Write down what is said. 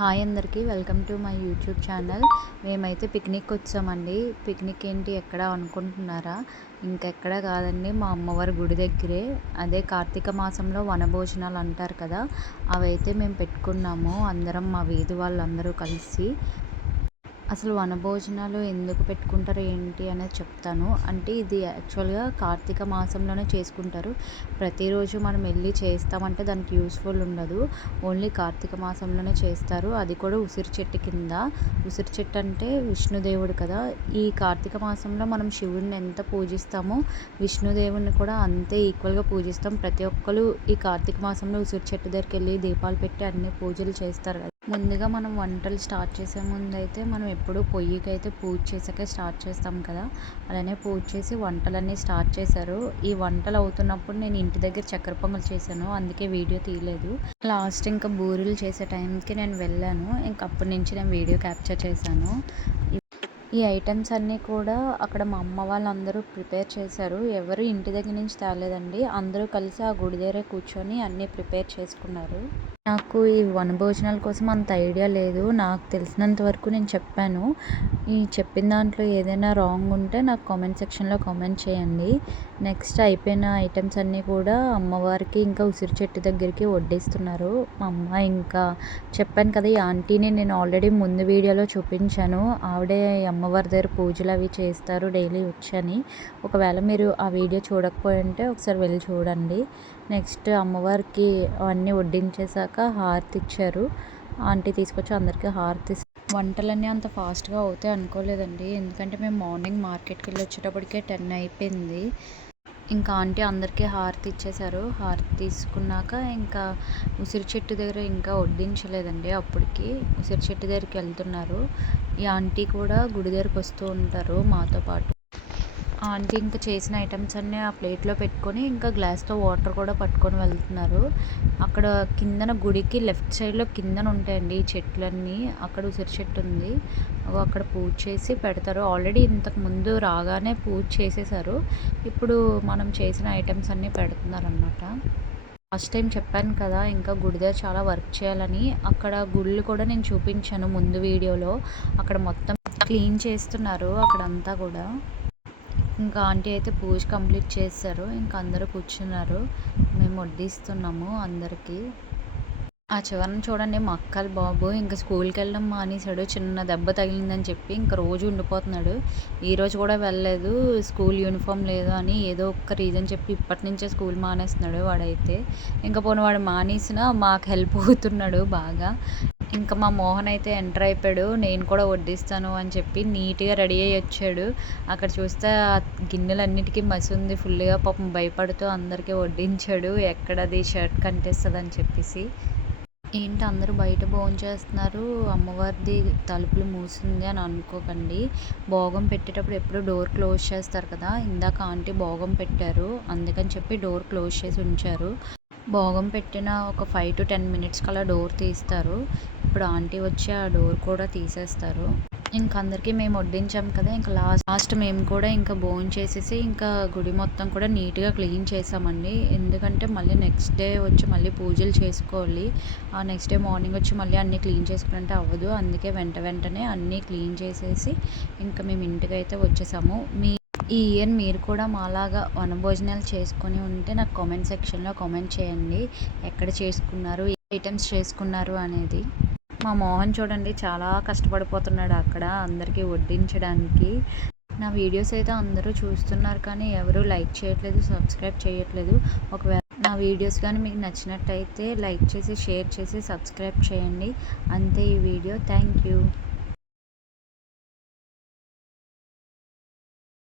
Hi అందరికీ welcome to my YouTube channel. మేమైతే picnic వచ్చామండి. పిక్నిక్ ఏంటి ఎక్కడ అనుకుంటున్నారా? ఇంకెక్కడ కాదండి, మా అమ్మవారి గుడి దగ్గరే. అదే కార్తీక మాసంలో వనభోజనాలు అంటారు కదా, అవైతే మేము పెట్టుకున్నాము అందరం, మా వీధి వాళ్ళందరూ కలిసి. అసలు వనభోజనాలు ఎందుకు పెట్టుకుంటారు ఏంటి అనేది చెప్తాను. అంటే ఇది యాక్చువల్గా కార్తీక మాసంలోనే చేసుకుంటారు. ప్రతిరోజు మనం వెళ్ళి చేస్తామంటే దానికి యూస్ఫుల్ ఉండదు. ఓన్లీ కార్తీక మాసంలోనే చేస్తారు. అది కూడా ఉసిరి చెట్టు కింద. ఉసిరి చెట్టు అంటే విష్ణుదేవుడు కదా. ఈ కార్తీక మాసంలో మనం శివుడిని ఎంత పూజిస్తామో విష్ణుదేవుడిని కూడా అంతే ఈక్వల్గా పూజిస్తాం. ప్రతి ఒక్కరు ఈ కార్తీక మాసంలో ఉసిరి చెట్టు దగ్గరికి వెళ్ళి దీపాలు పెట్టి అన్ని పూజలు చేస్తారు కదా. ముందుగా మనం వంటలు స్టార్ట్ చేసే ముందు అయితే మనం ఎప్పుడు పొయ్యికి అయితే పూజ చేసాకే స్టార్ట్ చేస్తాం కదా. అలానే పూజ చేసి వంటలన్నీ స్టార్ట్ చేశారు. ఈ వంటలు అవుతున్నప్పుడు నేను ఇంటి దగ్గర చక్కెర పొంగల్ చేశాను, అందుకే వీడియో తీయలేదు. లాస్ట్ ఇంకా బూరెలు చేసే టైంకి నేను వెళ్ళాను. ఇంక అప్పటి నుంచి నేను వీడియో క్యాప్చర్ చేశాను. ఈ ఐటమ్స్ అన్నీ కూడా అక్కడ మా అమ్మ వాళ్ళందరూ ప్రిపేర్ చేశారు. ఎవరు ఇంటి దగ్గర నుంచి తేలేదండి, అందరూ కలిసి ఆ గుడి దగ్గర కూర్చొని అన్నీ ప్రిపేర్ చేసుకున్నారు. నాకు ఈ వనభోజనాల కోసం అంత ఐడియా లేదు. నాకు తెలిసినంత వరకు నేను చెప్పాను. ఈ చెప్పిన దాంట్లో ఏదైనా రాంగ్ ఉంటే నాకు కామెంట్ సెక్షన్లో కామెంట్ చేయండి. నెక్స్ట్ అయిపోయిన ఐటమ్స్ అన్నీ కూడా అమ్మవారికి ఇంకా ఉసిరి చెట్టు దగ్గరికి వడ్డిస్తున్నారు. మా అమ్మ ఇంకా చెప్పాను కదా, ఈ ఆంటీని నేను ఆల్రెడీ ముందు వీడియోలో చూపించాను. ఆవిడే అమ్మవారి దగ్గర పూజలు అవి చేస్తారు డైలీ వచ్చని. ఒకవేళ మీరు ఆ వీడియో చూడకపోయి ఉంటే ఒకసారి వెళ్ళి చూడండి. నెక్స్ట్ అమ్మవారికి అవన్నీ వడ్డించేసాక హారతి ఇచ్చారు. ఆంటీ తీసుకొచ్చి అందరికీ హారతి. వంటలన్నీ అంత ఫాస్ట్గా అవుతాయి అనుకోలేదండి, ఎందుకంటే మేము మార్నింగ్ మార్కెట్కి వెళ్ళి వచ్చేటప్పటికే 10 అయిపోయింది. ఇంకా ఆంటీ అందరికీ హారతి ఇచ్చేశారు. హారతి తీసుకున్నాక ఇంకా ఉసిరి చెట్టు దగ్గర ఇంకా వడ్డించలేదండి. అప్పటికి ఉసిరి చెట్టు దగ్గరికి వెళ్తున్నారు. ఈ ఆంటీ కూడా గుడి దగ్గరికి వస్తూ ఉంటారు మాతో పాటు. ఆంటీ ఇంకా చేసిన ఐటమ్స్ అన్నీ ఆ ప్లేట్లో పెట్టుకొని ఇంకా గ్లాస్తో వాటర్ కూడా పట్టుకొని వెళ్తున్నారు. అక్కడ కిందన గుడికి లెఫ్ట్ సైడ్లో కిందన ఉంటాయండి ఈ చెట్లన్నీ. అక్కడ ఉసిరి చెట్టు ఉంది, అక్కడ పూజ చేసి పెడతారు. ఆల్రెడీ ఇంతకు ముందు రాగానే పూజ చేసేసారు. ఇప్పుడు మనం చేసిన ఐటమ్స్ అన్నీ పెడుతున్నారు అన్నమాట. లాస్ట్ టైం చెప్పాను కదా, ఇంకా గుడి దగ్గర చాలా వర్క్ చేయాలని. అక్కడ గుళ్ళు కూడా నేను చూపించాను ముందు వీడియోలో. అక్కడ మొత్తం క్లీన్ చేస్తున్నారు అక్కడంతా కూడా. ఇంకా ఆంటీ అయితే పూజ కంప్లీట్ చేశారు. ఇంకా అందరూ కూర్చున్నారు, మేము వడ్డిస్తున్నాము అందరికీ. ఆ చివరన చూడండి మా అక్కల బాబు ఇంకా స్కూల్కి వెళ్ళడం మానేశాడు. చిన్న దెబ్బ తగిలిందని చెప్పి ఇంకా రోజు ఉండిపోతున్నాడు. ఈరోజు కూడా వెళ్ళలేదు, స్కూల్ యూనిఫామ్ లేదు అని ఏదో ఒక్క రీజన్ చెప్పి ఇప్పటి నుంచే స్కూల్ మానేస్తున్నాడు వాడైతే. ఇంకా పోనీ వాడు మానేసినా మాకు హెల్ప్ అవుతున్నాడు బాగా. ఇంకా మా మోహన్ అయితే ఎంటర్ అయిపోయాడు. నేను కూడా వడ్డిస్తాను అని చెప్పి నీట్గా రెడీ అయ్యి వచ్చాడు. అక్కడ చూస్తే ఆ గిన్నెలన్నిటికీ మసి ఉంది ఫుల్గా. పాపం భయపడుతూ అందరికీ వడ్డించాడు, ఎక్కడది షర్ట్ కంటేస్తుంది అని చెప్పేసి. ఏంటి అందరూ బయట భోంచేస్తున్నారు, అమ్మవారిది తలుపులు మూసింది అని అనుకోకండి. భోగం పెట్టేటప్పుడు ఎప్పుడు డోర్ క్లోజ్ చేస్తారు కదా, ఇందాక ఆంటీ భోగం పెట్టారు అందుకని చెప్పి డోర్ క్లోజ్ చేసి ఉంచారు. భోగం పెట్టిన ఒక 5 to 10 minutes కల్లా డోర్ తీస్తారు. ఇప్పుడు ఆంటీ వచ్చి ఆ డోర్ కూడా తీసేస్తారు. ఇంక అందరికీ మేము వడ్డించాం కదా, ఇంకా లాస్ట్ మేము కూడా ఇంకా భోంచేసేసి ఇంకా గుడి మొత్తం కూడా నీట్గా క్లీన్ చేసామండి. ఎందుకంటే మళ్ళీ నెక్స్ట్ డే వచ్చి మళ్ళీ పూజలు చేసుకోవాలి. ఆ నెక్స్ట్ డే మార్నింగ్ వచ్చి మళ్ళీ అన్నీ క్లీన్ చేసుకుంటే అవ్వదు. అందుకే వెంటనే అన్నీ క్లీన్ చేసేసి ఇంకా మేము ఇంటికైతే వచ్చేసాము. ఈ ఇయర్ మీరు కూడా మాలాగా వనభోజనాలు చేసుకొని ఉంటే నాకు కామెంట్ సెక్షన్లో కామెంట్ చేయండి, ఎక్కడ చేసుకున్నారు, ఏ ఐటమ్స్ చేసుకున్నారు అనేది. మా మోహన్ చూడండి చాలా కష్టపడిపోతున్నాడు అక్కడ అందరికీ వడ్డించడానికి. నా వీడియోస్ అయితే అందరూ చూస్తున్నారు కానీ ఎవరు లైక్ చేయట్లేదు, సబ్స్క్రైబ్ చేయట్లేదు. ఒకవేళ నా వీడియోస్ కానీ మీకు నచ్చినట్టయితే లైక్ చేసి షేర్ చేసి సబ్స్క్రైబ్ చేయండి. అంతే ఈ వీడియో. Thank you.